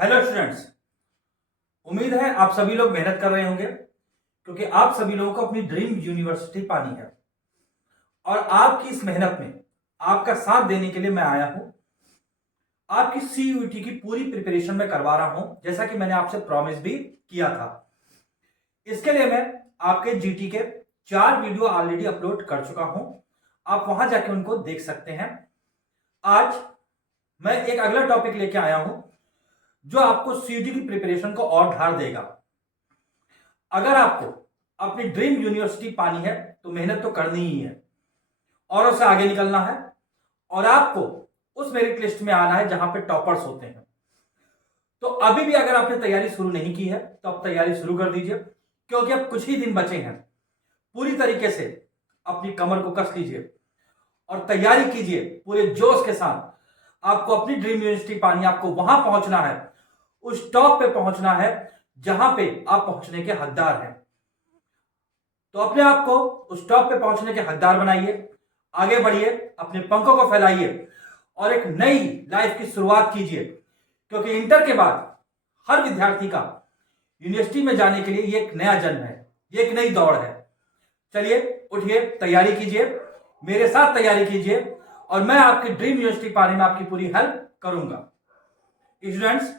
Hello students. उम्मीद है आप सभी लोग मेहनत कर रहे होंगे क्योंकि आप सभी लोगों को अपनी ड्रीम यूनिवर्सिटी पानी है और आपकी इस मेहनत में आपका साथ देने के लिए मैं आया हूं। आपकी सीयूईटी की पूरी प्रिपरेशन में करवा रहा हूं जैसा कि मैंने आपसे प्रॉमिस भी किया था। इसके लिए मैं आपके जीटी के 4 वीडियो ऑलरेडी अपलोड कर चुका हूं, आप वहां जाके उनको देख सकते हैं। आज मैं एक अगला टॉपिक लेके आया हूं जो आपको सीयूटी की प्रिपरेशन को और ढाल देगा। अगर आपको अपनी ड्रीम यूनिवर्सिटी पानी है तो मेहनत तो करनी ही है और उससे आगे निकलना है और आपको उस मेरिट लिस्ट में आना है जहां पे टॉपर्स होते हैं। तो अभी भी अगर आपने तैयारी शुरू नहीं की है तो अब तैयारी शुरू कर दीजिए क्योंकि अब कुछ ही दिन बचे हैं। पूरी तरीके से अपनी कमर को कस लीजिए और तैयारी कीजिए पूरे जोश के साथ। आपको अपनी ड्रीम यूनिवर्सिटी पानी, आपको वहां पहुंचना है, उस टॉप पे पहुंचना है जहां पे आप पहुंचने के हकदार हैं। तो अपने आप को उस टॉप पे पहुंचने के हकदार बनाइए, आगे बढ़िए, अपने पंखों को फैलाइए और एक नई लाइफ की शुरुआत कीजिए क्योंकि इंटर के बाद हर विद्यार्थी का यूनिवर्सिटी में जाने के लिए ये एक नया जन्म है, ये एक नई दौड़ है। चलिए उठिए, तैयारी कीजिए, मेरे साथ तैयारी कीजिए और मैं आपकी ड्रीम यूनिवर्सिटी पाने में आपकी पूरी हेल्प करूंगा। स्टूडेंट्स,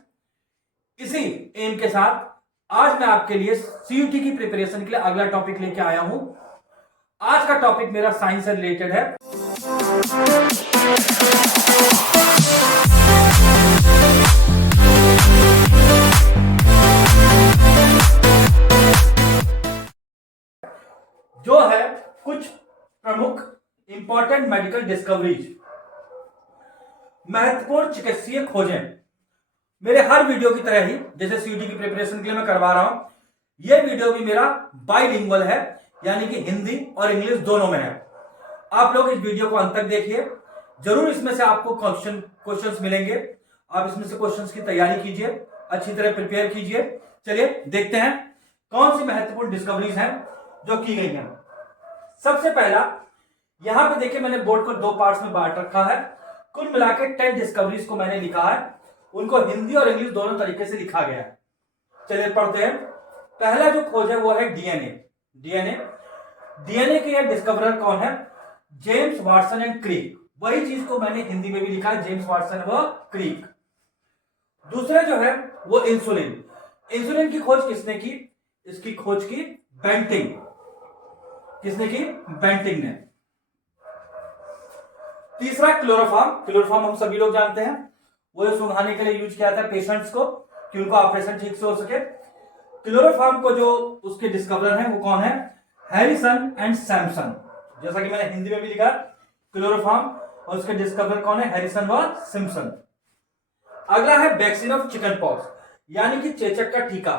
इसी एम के साथ आज मैं आपके लिए सीयूटी की प्रिपरेशन के लिए अगला टॉपिक लेके आया हूं। आज का टॉपिक मेरा साइंस से रिलेटेड है। जो है कुछ प्रमुख इंपॉर्टेंट मेडिकल डिस्कवरीज, महत्वपूर्ण चिकित्सीय खोजें। मेरे हर वीडियो की तरह ही जैसे सीयूटी की प्रिपरेशन के लिए मैं करवा रहा हूं, यह वीडियो भी मेरा बाइलिंगुअल है, यानी कि हिंदी और इंग्लिश दोनों में है। आप लोग इस वीडियो को अंत तक देखिए, जरूर इसमें से आपको क्वेश्चंस मिलेंगे। आप इसमें से क्वेश्चंस की तैयारी कीजिए, अच्छी तरह प्रिपेयर कीजिए। चलिए देखते हैं कौन सी महत्वपूर्ण डिस्कवरीज हैं जो की गई हैं। सबसे पहला, यहां पे देखिए मैंने बोर्ड को 2 पार्ट्स में बांट रखा है। कुल मिलाकर 10 डिस्कवरीज को मैंने लिखा है, उनको हिंदी और इंग्लिश दोनों तरीके से लिखा गया है। चलिए पढ़ते हैं। पहला जो खोज है वो है डीएनए के यह डिस्कवरर कौन है? James Watson and Crick. वही चीज को मैंने हिंदी में भी लिखा है, जेम्स वाटसन व क्रिक। दूसरा जो है वो इंसुलिन की खोज किसने की? इसकी खोज की बेंटिंग। किसने की? बेंटिंग ने। तीसरा क्लोरोफॉर्म हम सभी लोग जानते हैं, वो सुंघाने के लिए यूज किया था पेशेंट्स को कि उनको ऑपरेशन ठीक से हो सके। क्लोरोफॉर्म को जो उसके डिस्कवरर हैं वो कौन है? Harrison and Samson. जैसा कि मैंने हिंदी में भी लिखा, क्लोरोफॉर्म और उसके डिस्कवरर कौन है? हैरिसन व सिम्पसन। अगला है वैक्सीन ऑफ चिकन पॉक्स, यानी कि चेचक का टीका।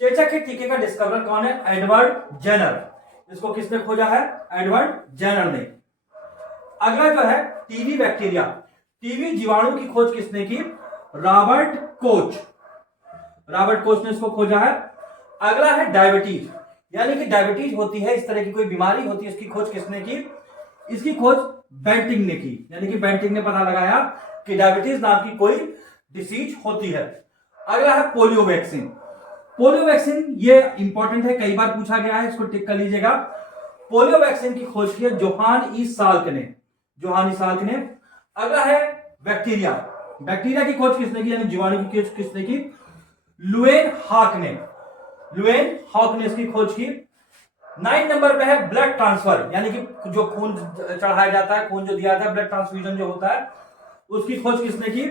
चेचक के टीके का डिस्कवरर कौन है? Edward Jenner. इसको किसने खोजा है? एडवर्ड जेनर ने। अगला जो है टीबी बैक्टीरिया, टीबी जीवाणु की खोज किसने की? रॉबर्ट कोच ने इसको खोजा है। अगला है डायबिटीज, यानी कि डायबिटीज होती है, इस तरह की कोई बीमारी होती है, इसकी खोज किसने की? इसकी खोज बेंटिंग ने की, यानी कि बेंटिंग ने पता लगाया कि डायबिटीज नाम की कोई डिसीज होती है। अगला है पोलियो वैक्सीन, ये इंपॉर्टेंट है, कई बार पूछा गया है, इसको टिक कर लीजिएगा। पोलियो वैक्सीन की खोज की है जोहान ई साल्क ने। अगला है बैक्टीरिया की खोज किसने की, यानी जीवाणु की खोज किसने की? लुएन हॉक ने इसकी खोज की। 9 नंबर पे है ब्लड ट्रांसफर, यानी कि जो खून चढ़ाया जाता है, खून जो दिया जाता है, ब्लड ट्रांसफ्यूजन जो होता है, उसकी खोज किसने की?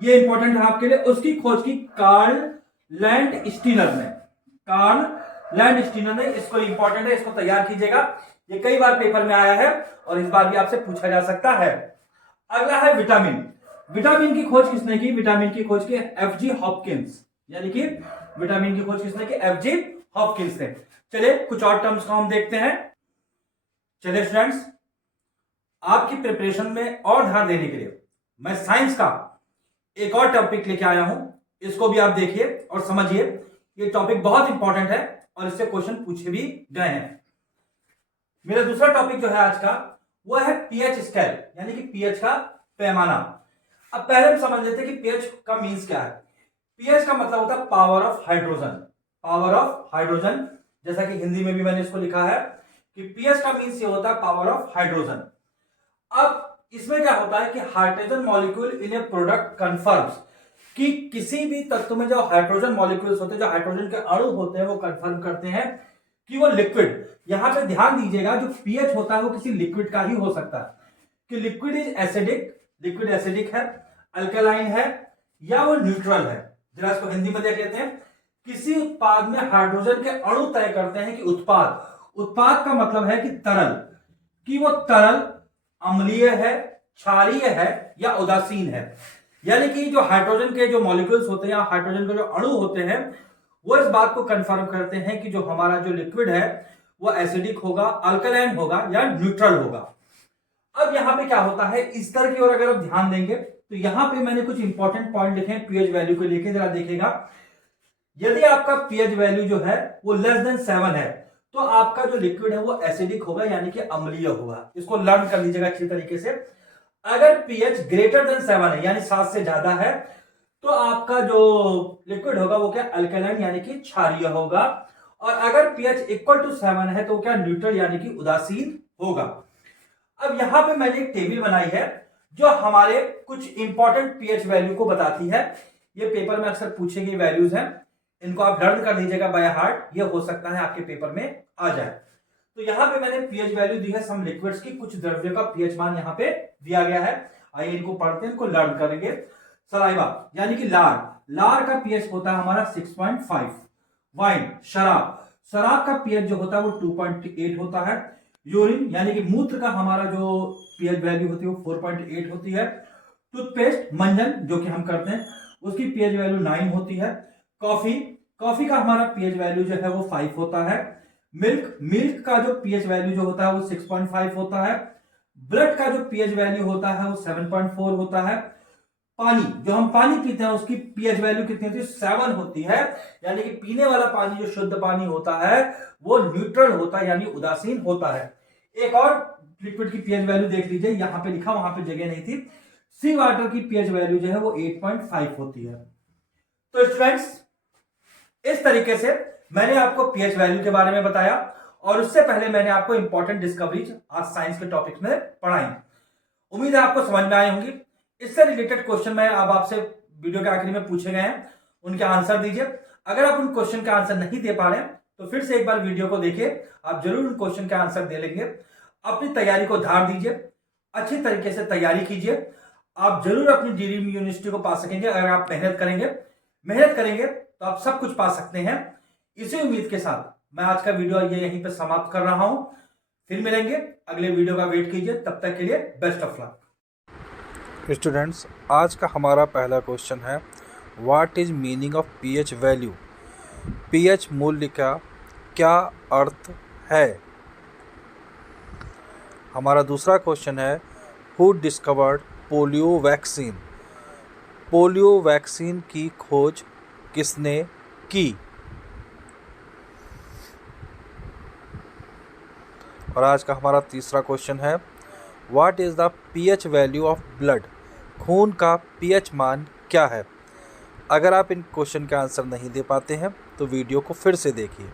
ये इंपॉर्टेंट है आपके लिए। उसकी खोज की कार्ल लैंड स्टीनर ने। इसको इंपॉर्टेंट है, इसको तैयार कीजिएगा, ये कई बार पेपर में आया है और इस बार भी आपसे पूछा जा सकता है। अगला है विटामिन की खोज किसने की? विटामिन की खोज की एफजी हॉपकिंस, यानी कि विटामिन की खोज किसने की? एफजी हॉपकिंस ने। चलिए कुछ और टर्म्स को हम देखते हैं। चलिए स्टूडेंट्स, आपकी प्रिपरेशन में और ध्यान देने के लिए मैं साइंस का एक और टॉपिक लेके आया हूं, इसको भी आप देखिए और समझिए। ये टॉपिक बहुत इंपॉर्टेंट है और इससे क्वेश्चन पूछे भी गए हैं। मेरा दूसरा टॉपिक जो है आज का वो है पीएच स्केल, यानी कि पीएच का पैमाना। अब पहले हम समझ लेते हैं कि पीएच का मीन्स क्या है। पीएच का मतलब होता है power of hydrogen, power of hydrogen, जैसा कि हिंदी में भी मैंने इसको लिखा है कि पीएच का मीन्स ये होता है पावर ऑफ हाइड्रोजन। अब इसमें क्या होता है कि हाइड्रोजन मॉलिक्यूल इन ए प्रोडक्ट कन्फर्म्स, कि किसी भी तत्व में जो हाइड्रोजन मॉलिक्यूल्स होते हैं, जो हाइड्रोजन के अणु होते हैं, वो कंफर्म करते हैं कि वो लिक्विड, यहां पे ध्यान दीजिएगा जो पीएच होता है वो किसी लिक्विड का ही हो सकता है, कि liquid is acidic, liquid acidic है, अल्कलाइन है, या वो न्यूट्रल है। जरा इसको हिंदी में देख लेते हैं। किसी उत्पाद में हाइड्रोजन के अणु तय करते हैं कि उत्पाद, उत्पाद का मतलब है कि तरल, कि वो तरल, अम्लीय है, क्षारीय है या उदासीन है। यानी कि जो हाइड्रोजन के जो मॉलिक्यूल्स होते हैं या हाइड्रोजन के जो अणु होते हैं वो इस बात को कंफर्म करते हैं कि जो हमारा जो लिक्विड है वो एसिडिक होगा, अल्कलाइन होगा या न्यूट्रल होगा। अब यहां पे क्या होता है, इस तरह की ओर अगर आप ध्यान देंगे तो यहां पे मैंने कुछ इंपॉर्टेंट पॉइंट लिखे हैं पीएच वैल्यू को लेके, जरा देखिएगा। यदि आपका पीएच वैल्यू जो है वो लेस देन 7 है तो आपका जो लिक्विड है वो एसिडिक होगा, यानी कि अम्लीय होगा। इसको लर्न कर लीजिएगा अच्छी तरीके से। अगर पीएच ग्रेटर देन 7 है, यानी 7 से ज्यादा है, तो आपका जो लिक्विड होगा वो क्या, अल्कलाइन यानी कि क्षारीय होगा। और अगर पीएच इक्वल टू 7 है तो क्या, न्यूट्रल यानी कि उदासीन होगा। अब यहां पे मैंने एक टेबल बनाई है जो हमारे कुछ इंपॉर्टेंट पीएच वैल्यू को बताती है। ये पेपर में अक्सर पूछे गए वैल्यूज हैं, इनको आप लर्न कर लीजिएगा बाय हार्ट, ये हो सकता है आपके पेपर में आ जाए। तो यहां पे मैंने पीएच वैल्यू दी है सम लिक्विड्स की, कुछ द्रव्यों का पीएच मान यहां पे दिया गया है। आइए इनको पढ़ते हैं, इनको लर्न करेंगे। सलाइवा यानी कि लार, लार का पीएच होता है हमारा 6.5। वाइन, शराब, शराब का पीएच जो होता है वो 2.8 होता है। यूरिन यानी कि मूत्र का हमारा जो पीएच वैल्यू होती है वो 4.8 होती है। टूथपेस्ट, मंजन जो कि हम करते हैं, उसकी पीएच वैल्यू 9 होती है। कॉफी, कॉफी का हमारा पीएच वैल्यू जो है वो 5 होता है। मिल्क, मिल्क का जो पीएच वैल्यू जो होता है वो 6.5 होता है। ब्लड का जो पीएच वैल्यू होता है वो 7.4 होता है। पानी, जो हम पानी पीते हैं उसकी पीएच वैल्यू कितनी होती है, 7 होती है। यानी कि पीने वाला पानी जो शुद्ध पानी होता है वो न्यूट्रल होता है, यानी उदासीन होता है। एक और लिक्विड की पीएच वैल्यू देख लीजिए, यहां पे लिखा, वहां पे जगह नहीं थी। सी वाटर की पीएच वैल्यू जो है वो 8.5 होती है। तो स्टूडेंट्स, इस तरीके से मैंने आपको पीएच वैल्यू के बारे में बताया, और उससे पहले मैंने आपको इंपॉर्टेंट डिस्कवरीज आज साइंस के टॉपिक्स में पढ़ाई। उम्मीद है आपको समझ में आई होंगी। इससे रिलेटेड क्वेश्चन मैं अब आपसे वीडियो के आखिरी में पूछे गए हैं, उनके आंसर दीजिए। अगर आप उन क्वेश्चन के आंसर नहीं दे पा रहे हैं तो फिर से एक बार वीडियो को देखिए, आप जरूर उन क्वेश्चन के आंसर दे लेंगे। अपनी तैयारी को धार दीजिए, अच्छी तरीके से तैयारी कीजिए, आप जरूर अपनी ड्रीम यूनिवर्सिटी को पा सकेंगे। अगर आप मेहनत करेंगे तो आप सब कुछ पा सकते हैं। इसी उम्मीद के साथ मैं आज का वीडियो ये यहीं पर समाप्त कर रहा हूं। फिर मिलेंगे, अगले वीडियो का वेट कीजिए। तब तक के लिए बेस्ट ऑफ लक। स्टूडेंट्स, आज का हमारा पहला क्वेश्चन है, what is meaning of pH value? PH मूल्य का क्या अर्थ है? हमारा दूसरा क्वेश्चन है, who discovered polio vaccine? Polio vaccine की खोज किसने की? और आज का हमारा तीसरा क्वेश्चन है, what is the pH value of blood? खून का पीएच मान क्या है? अगर आप इन क्वेश्चन का आंसर नहीं दे पाते हैं तो वीडियो को फिर से देखिए।